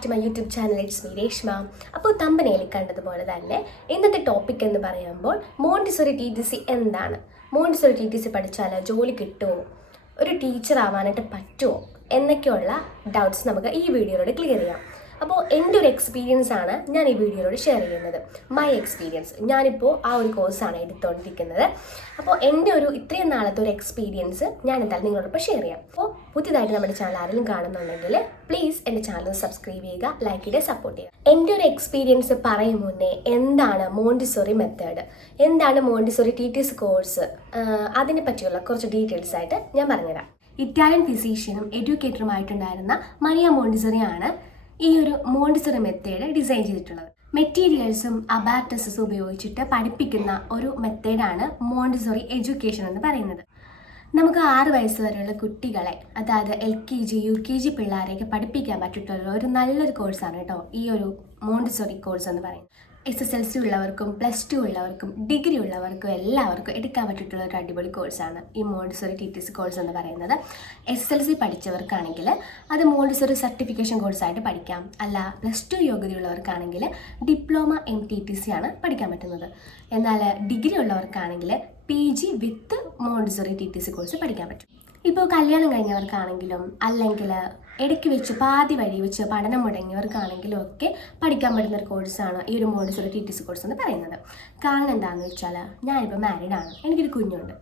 Back to my YouTube channel. It's me Reshma. അപ്പോൾ തമ്പനയിൽ കണ്ടതുപോലെ തന്നെ ഇന്നത്തെ ടോപ്പിക് എന്ന് പറയുമ്പോൾ മോണ്ടിസോറി TTC എന്താണ്, മോണ്ടിസോറി TTC പഠിച്ചാൽ ജോലി കിട്ടുമോ, ഒരു ടീച്ചർ ആവാനായിട്ട് പറ്റുമോ എന്നൊക്കെയുള്ള ഡൗട്ട്സ് നമുക്ക് ഈ വീഡിയോയിലൂടെ ക്ലിയർ ചെയ്യാം. അപ്പോൾ എൻ്റെ ഒരു എക്സ്പീരിയൻസ് ആണ് ഞാൻ ഈ വീഡിയോയിലൂടെ ഷെയർ ചെയ്യുന്നത്. മൈ എക്സ്പീരിയൻസ്, ഞാനിപ്പോൾ ആ ഒരു കോഴ്സാണ് എടുത്തുകൊണ്ടിരിക്കുന്നത്. അപ്പോൾ എൻ്റെ ഒരു ഇത്രയും നാളത്തെ ഒരു എക്സ്പീരിയൻസ് ഞാൻ എന്തായാലും നിങ്ങളോടൊപ്പം ഷെയർ ചെയ്യാം. അപ്പോൾ പുതിയതായിട്ട് നമ്മുടെ ചാനൽ ആരെങ്കിലും കാണുന്നുണ്ടെങ്കിൽ പ്ലീസ് എൻ്റെ ചാനൽ സബ്സ്ക്രൈബ് ചെയ്യുക, ലൈക്ക് ചെയ്ത് സപ്പോർട്ട് ചെയ്യുക. എൻ്റെ ഒരു എക്സ്പീരിയൻസ് പറയും മുന്നേ എന്താണ് മോണ്ടിസോറി മെത്തേഡ്, എന്താണ് മോണ്ടിസോറി TTC കോഴ്സ്, അതിനെ പറ്റിയുള്ള കുറച്ച് ഡീറ്റെയിൽസ് ആയിട്ട് ഞാൻ പറഞ്ഞുതരാം. ഇറ്റാലിയൻ ഫിസീഷ്യനും എഡ്യൂക്കേറ്ററുമായിട്ടുണ്ടായിരുന്ന മരിയ മോണ്ടിസോറി ആണ് ഈ ഒരു മോണ്ടിസോറി മെത്തേഡ് ഡിസൈൻ ചെയ്തിട്ടുള്ളത്. മെറ്റീരിയൽസും അബാറ്റസസും ഉപയോഗിച്ചിട്ട് പഠിപ്പിക്കുന്ന ഒരു മെത്തേഡാണ് മോണ്ടിസോറി എഡ്യൂക്കേഷൻ എന്ന് പറയുന്നത്. നമുക്ക് 6 വയസ്സ് വരെയുള്ള കുട്ടികളെ, അതായത് LKG UKG പിള്ളേരെയൊക്കെ പഠിപ്പിക്കാൻ പറ്റിയിട്ടുള്ള ഒരു നല്ലൊരു കോഴ്സാണ് കേട്ടോ ഈ ഒരു മോണ്ടിസോറി കോഴ്സ് എന്ന് പറയുന്നത്. SSLC ഉള്ളവർക്കും +2 ഉള്ളവർക്കും ഡിഗ്രി ഉള്ളവർക്കും എല്ലാവർക്കും എടുക്കാൻ പറ്റിയിട്ടുള്ള ഒരു അടിപൊളി കോഴ്സാണ് ഈ മോണ്ടിസോറി TTC കോഴ്സ് എന്ന് പറയുന്നത്. SSLC പഠിച്ചവർക്കാണെങ്കിൽ അത് മോണ്ടിസോറി സർട്ടിഫിക്കേഷൻ കോഴ്സായിട്ട് പഠിക്കാം, അല്ല +2 യോഗ്യതയുള്ളവർക്കാണെങ്കിൽ ഡിപ്ലോമ MTTC ആണ് പഠിക്കാൻ പറ്റുന്നത്. എന്നാൽ ഡിഗ്രി ഉള്ളവർക്കാണെങ്കിൽ PG വിത്ത് മോണ്ടിസോറി TTC കോഴ്സ് പഠിക്കാൻ പറ്റും. ഇപ്പോൾ കല്യാണം കഴിഞ്ഞവർക്കാണെങ്കിലും അല്ലെങ്കിൽ ഇടയ്ക്ക് വെച്ച് പാതി വഴി വെച്ച് പഠനം മുടങ്ങിയവർക്കാണെങ്കിലും ഒക്കെ പഠിക്കാൻ പറ്റുന്ന ഒരു കോഴ്സാണ് ഈ ഒരു മോണ്ടിസോറി TTC കോഴ്സ് എന്ന് പറയുന്നത്. കാരണം എന്താണെന്ന് വെച്ചാൽ, ഞാനിപ്പോൾ മാരീഡാണ്, എനിക്കൊരു കുഞ്ഞുണ്ട്,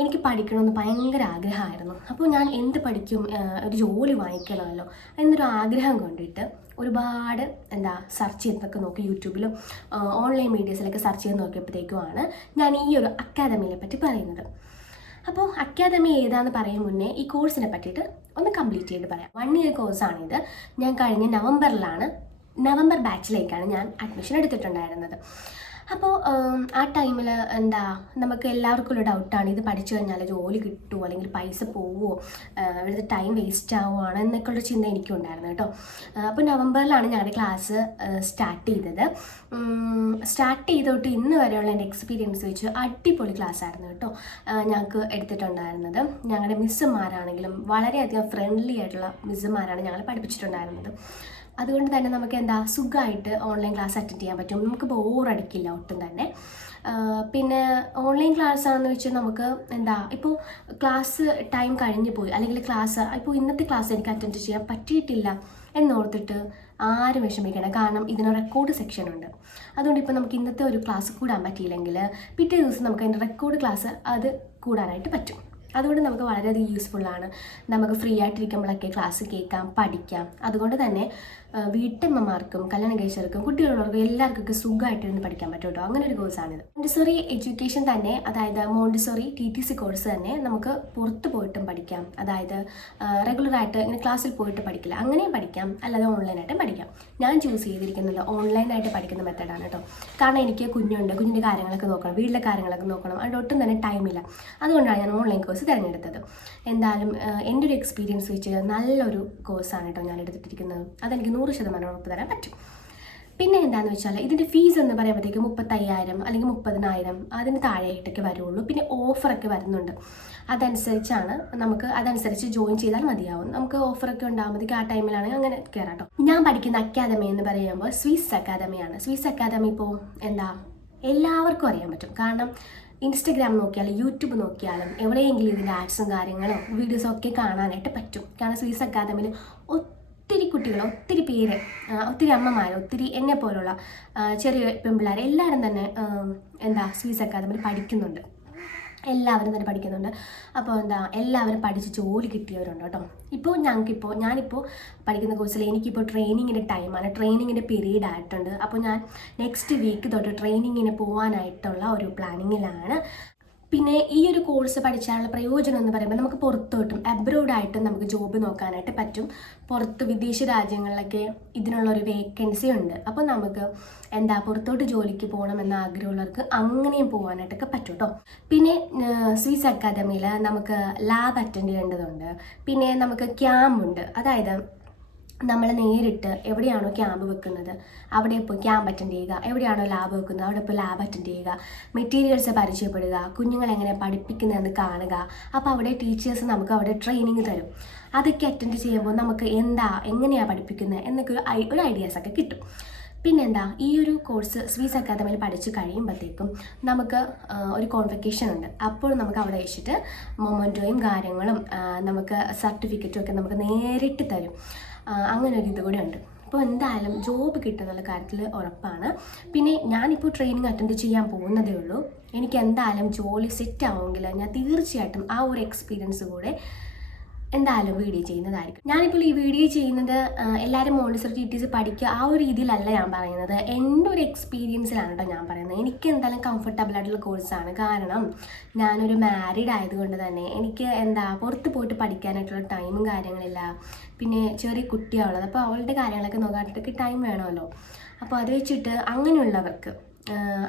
എനിക്ക് പഠിക്കണമെന്ന് ഭയങ്കര ആഗ്രഹമായിരുന്നു. അപ്പോൾ ഞാൻ എന്ത് പഠിക്കും, ഒരു ജോലി വാങ്ങിക്കണമല്ലോ എന്നൊരു ആഗ്രഹം കൊണ്ടിട്ട് ഒരുപാട് സെർച്ച് ചെയ്തൊക്കെ നോക്കി, യൂട്യൂബിലും ഓൺലൈൻ മീഡിയസിലൊക്കെ സെർച്ച് ചെയ്ത് നോക്കിയപ്പോഴത്തേക്കുമാണ് ഞാൻ ഈ ഒരു അക്കാദമിയെ പറ്റി പറയുന്നത്. അപ്പോൾ അക്കാദമി ഏതാണെന്ന് പറയും മുന്നേ ഈ കോഴ്സിനെ പറ്റിയിട്ട് ഒന്ന് കംപ്ലീറ്റ് ചെയ്ത് പറയാം. 1 ഇയർ കോഴ്സാണിത്. ഞാൻ കഴിഞ്ഞ നവംബർ ബാച്ചിലേക്കാണ് ഞാൻ അഡ്മിഷൻ എടുത്തിട്ടുണ്ടായിരുന്നത്. അപ്പോൾ ആ ടൈമിൽ നമുക്ക് എല്ലാവർക്കും ഉള്ള ഡൗട്ടാണ്, ഇത് പഠിച്ചു കഴിഞ്ഞാൽ ജോലി കിട്ടുമോ, അല്ലെങ്കിൽ പൈസ പോവുമോ, ഇവിടുത്തെ ടൈം വേസ്റ്റ് ആവുകയാണ് എന്നൊക്കെയുള്ള ചിന്ത എനിക്കും ഉണ്ടായിരുന്നു കേട്ടോ. അപ്പോൾ നവംബറിലാണ് ഞങ്ങളുടെ ക്ലാസ് സ്റ്റാർട്ട് ചെയ്തത്. സ്റ്റാർട്ട് ചെയ്തോട്ട് ഇന്ന് വരെയുള്ള എൻ്റെ എക്സ്പീരിയൻസ് വെച്ച് അടിപൊളി ക്ലാസ് ആയിരുന്നു കേട്ടോ ഞങ്ങൾക്ക് എടുത്തിട്ടുണ്ടായിരുന്നത്. ഞങ്ങളുടെ മിസ്സുമാരാണെങ്കിലും വളരെയധികം ഫ്രണ്ട്ലി ആയിട്ടുള്ള മിസ്സുമാരാണ് ഞങ്ങളെ പഠിപ്പിച്ചിട്ടുണ്ടായിരുന്നത്. അതുകൊണ്ട് തന്നെ നമുക്ക് സുഖമായിട്ട് ഓൺലൈൻ ക്ലാസ് അറ്റൻഡ് ചെയ്യാൻ പറ്റും, നമുക്ക് ബോറടിക്കില്ല ഒട്ടും തന്നെ. പിന്നെ ഓൺലൈൻ ക്ലാസ് ആണെന്ന് വെച്ചാൽ നമുക്ക് ഇപ്പോൾ ക്ലാസ് ടൈം കഴിഞ്ഞു പോയി, അല്ലെങ്കിൽ ഇപ്പോൾ ഇന്നത്തെ ക്ലാസ് എനിക്ക് അറ്റൻഡ് ചെയ്യാൻ പറ്റിയിട്ടില്ല എന്നോർത്തിട്ട് ആരും വിഷമിക്കണം. കാരണം ഇതിന് റെക്കോർഡ് സെക്ഷൻ ഉണ്ട്. അതുകൊണ്ട് ഇപ്പോൾ നമുക്ക് ഇന്നത്തെ ഒരു ക്ലാസ് കൂടാൻ പറ്റിയില്ലെങ്കിൽ പിറ്റേ ദിവസം നമുക്ക് അതിൻ്റെ റെക്കോർഡ് ക്ലാസ് അത് കൂടാനായിട്ട് പറ്റും. അതുകൊണ്ട് നമുക്ക് വളരെയധികം യൂസ്ഫുള്ളാണ്. നമുക്ക് ഫ്രീ ആയിട്ടിരിക്കുമ്പോഴൊക്കെ ക്ലാസ് കേൾക്കാം, പഠിക്കാം. അതുകൊണ്ട് തന്നെ വീട്ടമ്മമാർക്കും കല്യാണം കഴിച്ചവർക്കും കുട്ടികളുള്ളവർക്കും എല്ലാവർക്കും സുഖമായിട്ടിരുന്ന് പഠിക്കാൻ പറ്റും കേട്ടോ. അങ്ങനെ ഒരു കോഴ്സാണിത്. മോണ്ടിസോറി എഡ്യൂക്കേഷൻ തന്നെ, അതായത് മോണ്ടിസോറി TTC കോഴ്സ് തന്നെ നമുക്ക് പുറത്ത് പോയിട്ടും പഠിക്കാം. അതായത് റെഗുലറായിട്ട് ഇങ്ങനെ ക്ലാസ്സിൽ പോയിട്ട് പഠിക്കില്ല, അങ്ങനെയും പഠിക്കാം, അല്ലാതെ ഓൺലൈനായിട്ടും പഠിക്കാം. ഞാൻ ചൂസ് ചെയ്തിരിക്കുന്നത് ഓൺലൈനായിട്ട് പഠിക്കുന്ന മെത്തേഡാണ് കേട്ടോ. കാരണം എനിക്ക് കുഞ്ഞിൻ്റെ കാര്യങ്ങളൊക്കെ നോക്കണം, വീട്ടിലെ കാര്യങ്ങളൊക്കെ നോക്കണം, അതുകൊണ്ട് ഒട്ടും തന്നെ ടൈമില്ല. അതുകൊണ്ടാണ് ഞാൻ ഓൺലൈൻ കോഴ്സ് തിരഞ്ഞെടുത്തത്. എന്തായാലും എൻ്റെ ഒരു എക്സ്പീരിയൻസ് വെച്ച് നല്ലൊരു കോഴ്സാണ് കേട്ടോ ഞാൻ എടുത്തിട്ടിരിക്കുന്നത്. അതെനിക്ക് 100% ഉറപ്പ് തരാൻ പറ്റും. പിന്നെ എന്താണെന്ന് വെച്ചാൽ ഇതിൻ്റെ ഫീസ് എന്ന് പറയുമ്പോഴത്തേക്ക് 35,000 അല്ലെങ്കിൽ 30,000 അതിന് താഴെയായിട്ടൊക്കെ വരുള്ളൂ. പിന്നെ ഓഫറൊക്കെ വരുന്നുണ്ട്, അതനുസരിച്ച് ജോയിൻ ചെയ്താൽ മതിയാവും. നമുക്ക് ഓഫറൊക്കെ ഉണ്ടാകുമ്പോഴത്തേക്ക് ആ ടൈമിലാണെങ്കിൽ അങ്ങനെ കയറാം കേട്ടോ. ഞാൻ പഠിക്കുന്ന അക്കാദമി എന്ന് പറയുമ്പോൾ സ്വിസ് അക്കാദമിയാണ്. സ്വിസ് അക്കാദമി ഇപ്പോൾ എല്ലാവർക്കും അറിയാൻ പറ്റും. കാരണം ഇൻസ്റ്റഗ്രാം നോക്കിയാലും യൂട്യൂബ് നോക്കിയാലും എവിടെയെങ്കിലും ഇതിൻ്റെ ആഡ്സും കാര്യങ്ങളും വീഡിയോസും ഒക്കെ കാണാനായിട്ട് പറ്റും. കാരണം സ്വിസ് അക്കാദമിയിൽ ഒത്തിരി കുട്ടികൾ, ഒത്തിരി പേര്, ഒത്തിരി അമ്മമാർ, ഒത്തിരി എന്നെ പോലുള്ള ചെറിയ പെൺപിള്ളേർ എല്ലാവരും തന്നെ സ്വിസ് അക്കാദമിയിൽ പഠിക്കുന്നുണ്ട്. അപ്പോൾ എല്ലാവരും പഠിച്ച് ജോലി കിട്ടിയവരുണ്ട് കേട്ടോ. ഞാനിപ്പോൾ പഠിക്കുന്ന കോഴ്സിൽ എനിക്കിപ്പോൾ ട്രെയിനിങ്ങിൻ്റെ ടൈമാണ്, ട്രെയിനിങ്ങിൻ്റെ പീരീഡ് ആയിട്ടുണ്ട്. അപ്പോൾ ഞാൻ നെക്സ്റ്റ് വീക്ക് തൊട്ട് ട്രെയിനിങ്ങിന് പോകാനായിട്ടുള്ള ഒരു പ്ലാനിങ്ങിലാണ്. പിന്നെ ഈ ഒരു കോഴ്സ് പഠിച്ചാലുള്ള പ്രയോജനം എന്ന് പറയുമ്പോൾ നമുക്ക് പുറത്തോട്ടും അബ്രോഡായിട്ടും നമുക്ക് ജോബ് നോക്കാനായിട്ട് പറ്റും. പുറത്ത് വിദേശ രാജ്യങ്ങളിലൊക്കെ ഇതിനുള്ളൊരു വേക്കൻസി ഉണ്ട്. അപ്പോൾ നമുക്ക് പുറത്തോട്ട് ജോലിക്ക് പോകണമെന്ന ആഗ്രഹമുള്ളവർക്ക് അങ്ങനെയും പോകാനായിട്ടൊക്കെ പറ്റും കേട്ടോ. പിന്നെ സ്വിസ് അക്കാദമിയിൽ നമുക്ക് ലാബ് അറ്റൻഡ് ചെയ്യേണ്ടതുണ്ട്. പിന്നെ നമുക്ക് ക്യാമ്പുണ്ട്, അതായത് നമ്മൾ നേരിട്ട് എവിടെയാണോ ക്യാമ്പ് വെക്കുന്നത് അവിടെ ഇപ്പോൾ ക്യാമ്പ് അറ്റൻഡ് ചെയ്യുക, എവിടെയാണോ ലാബ് വെക്കുന്നത് അവിടെ ഇപ്പോൾ ലാബ് അറ്റൻഡ് ചെയ്യുക, മെറ്റീരിയൽസ് പരിചയപ്പെടുക, കുഞ്ഞുങ്ങൾ എങ്ങനെ പഠിപ്പിക്കുന്നതെന്ന് കാണുക. അപ്പോൾ അവിടെ ടീച്ചേഴ്സ് നമുക്ക് അവിടെ ട്രെയിനിങ് തരും. അതൊക്കെ അറ്റൻഡ് ചെയ്യുമ്പോൾ നമുക്ക് എങ്ങനെയാണ് പഠിപ്പിക്കുന്നത് എന്നൊക്കെ ഒരു ഐഡിയാസൊക്കെ കിട്ടും. പിന്നെന്താ, ഈ ഒരു കോഴ്സ് സ്വീസ് അക്കാദമിയിൽ പഠിച്ച് കഴിയുമ്പോഴത്തേക്കും നമുക്ക് ഒരു കോൺവെക്കേഷൻ ഉണ്ട്. അപ്പോൾ നമുക്ക് അവിടെ വെച്ചിട്ട് മൊമെൻറ്റോയും കാര്യങ്ങളും നമുക്ക് സർട്ടിഫിക്കറ്റും ഒക്കെ നമുക്ക് നേരിട്ട് തരും. അങ്ങനെ ഒരു ഇത് കൂടെ ഉണ്ട്. അപ്പോൾ എന്തായാലും ജോബ് കിട്ടുന്നുള്ള കാര്യത്തിൽ ഉറപ്പാണ്. പിന്നെ ഞാനിപ്പോൾ ട്രെയിനിങ് അറ്റൻഡ് ചെയ്യാൻ പോകുന്നതേ ഉള്ളൂ. എനിക്ക് എന്തായാലും ജോലി സെറ്റ് ആവുമെങ്കിൽ ഞാൻ തീർച്ചയായിട്ടും ആ ഒരു എക്സ്പീരിയൻസ് കൂടെ എന്തായാലും വീഡിയോ ചെയ്യുന്നതായിരിക്കും. ഞാനിപ്പോൾ ഈ വീഡിയോ ചെയ്യുന്നത് എല്ലാവരും മോണ്ടിസറി TTC പഠിക്കുക ആ ഒരു രീതിയിലല്ല ഞാൻ പറയുന്നത്. എൻ്റെ ഒരു എക്സ്പീരിയൻസിലാണ് കേട്ടോ ഞാൻ പറയുന്നത്. എനിക്ക് എന്തായാലും കംഫർട്ടബിൾ ആയിട്ടുള്ള കോഴ്സാണ്. കാരണം ഞാനൊരു മാരീഡ് ആയതുകൊണ്ട് തന്നെ എനിക്ക് പുറത്ത് പോയിട്ട് പഠിക്കാനായിട്ടുള്ള ടൈമും കാര്യങ്ങളില്ല. പിന്നെ ചെറിയ കുട്ടിയാണുള്ളത്. അപ്പോൾ അവളുടെ കാര്യങ്ങളൊക്കെ നോക്കാനായിട്ടൊക്കെ ടൈം വേണമല്ലോ. അപ്പോൾ അത് വെച്ചിട്ട്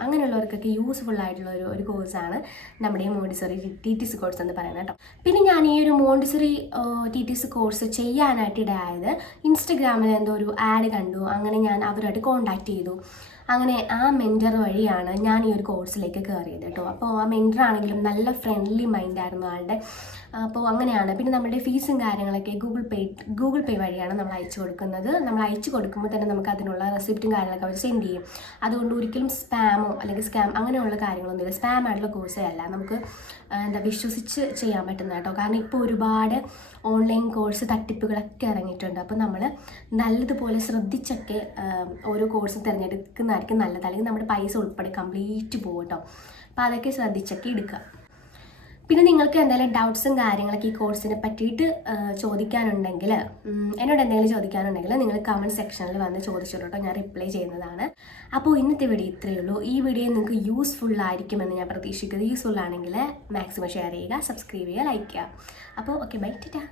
അങ്ങനെയുള്ളവർക്കൊക്കെ യൂസ്ഫുൾ ആയിട്ടുള്ള ഒരു കോഴ്സാണ് നമ്മുടെ ഈ മോണ്ടിസറി TTC കോഴ്സ് എന്ന് പറയുന്നത് കേട്ടോ. പിന്നെ ഞാൻ ഈ ഒരു മോണ്ടിസറി TTC കോഴ്സ് ചെയ്യാനായിട്ട് ഇടയായത് ഇൻസ്റ്റഗ്രാമിൽ എന്തോ ഒരു ആഡ് കണ്ടു. അങ്ങനെ ഞാൻ അവരുമായിട്ട് കോണ്ടാക്ട് ചെയ്തു. അങ്ങനെ ആ മെൻറ്റർ വഴിയാണ് ഞാൻ ഈ ഒരു കോഴ്സിലേക്ക് കയറിയത് കേട്ടോ. അപ്പോൾ ആ മെൻറ്റർ ആണെങ്കിലും നല്ല ഫ്രണ്ട്ലി മൈൻഡായിരുന്നു ആളുടെ. അപ്പോൾ അങ്ങനെയാണ്. പിന്നെ നമ്മുടെ ഫീസും കാര്യങ്ങളൊക്കെ ഗൂഗിൾ പേ വഴിയാണ് നമ്മൾ അയച്ചു കൊടുക്കുന്നത്. നമ്മൾ അയച്ചു കൊടുക്കുമ്പോൾ തന്നെ നമുക്ക് അതിനുള്ള റെസിപ്റ്റും കാര്യങ്ങളൊക്കെ അവർ സെൻഡ് ചെയ്യും. അതുകൊണ്ട് ഒരിക്കലും സ്പാമോ അല്ലെങ്കിൽ സ്കാം അങ്ങനെയുള്ള കാര്യങ്ങളൊന്നുമില്ല. സ്പാം ആയിട്ടുള്ള കോഴ്സേ അല്ല. നമുക്ക് വിശ്വസിച്ച് ചെയ്യാൻ പറ്റുന്ന കേട്ടോ. കാരണം ഇപ്പോൾ ഒരുപാട് ഓൺലൈൻ കോഴ്സ് തട്ടിപ്പുകളൊക്കെ ഇറങ്ങിയിട്ടുണ്ട്. അപ്പോൾ നമ്മൾ നല്ലതുപോലെ ശ്രദ്ധിച്ചൊക്കെ ഓരോ കോഴ്സ് തിരഞ്ഞെടുക്കുന്നതായിരിക്കും നല്ലത്. അല്ലെങ്കിൽ നമ്മുടെ പൈസ ഉൾപ്പെടെ കംപ്ലീറ്റ് പോകും കേട്ടോ. അപ്പോൾ അതൊക്കെ ശ്രദ്ധിച്ചൊക്കെ എടുക്കുക. പിന്നെ നിങ്ങൾക്ക് എന്തെങ്കിലും ഡൗട്ട്സും കാര്യങ്ങളൊക്കെ ഈ കോഴ്സിനെ പറ്റിയിട്ട് ചോദിക്കാനുണ്ടെങ്കിൽ എന്നോട് എന്തെങ്കിലും ചോദിക്കാനുണ്ടെങ്കിൽ നിങ്ങൾ കമൻറ്റ് സെക്ഷനിൽ വന്ന് ചോദിച്ചോളൂ കേട്ടോ. ഞാൻ റിപ്ലൈ ചെയ്യുന്നതാണ്. അപ്പോൾ ഇന്നത്തെ വീഡിയോ ഇത്രയേ ഉള്ളൂ. ഈ വീഡിയോ നിങ്ങൾക്ക് യൂസ്ഫുൾ ആയിരിക്കുമെന്ന് ഞാൻ പ്രതീക്ഷിക്കുന്നത്. യൂസ്ഫുൾ ആണെങ്കിൽ മാക്സിമം ഷെയർ ചെയ്യുക, സബ്സ്ക്രൈബ് ചെയ്യുക, ലൈക്ക് ചെയ്യുക. അപ്പോൾ ഓക്കെ, ബൈ, ടാറ്റാ.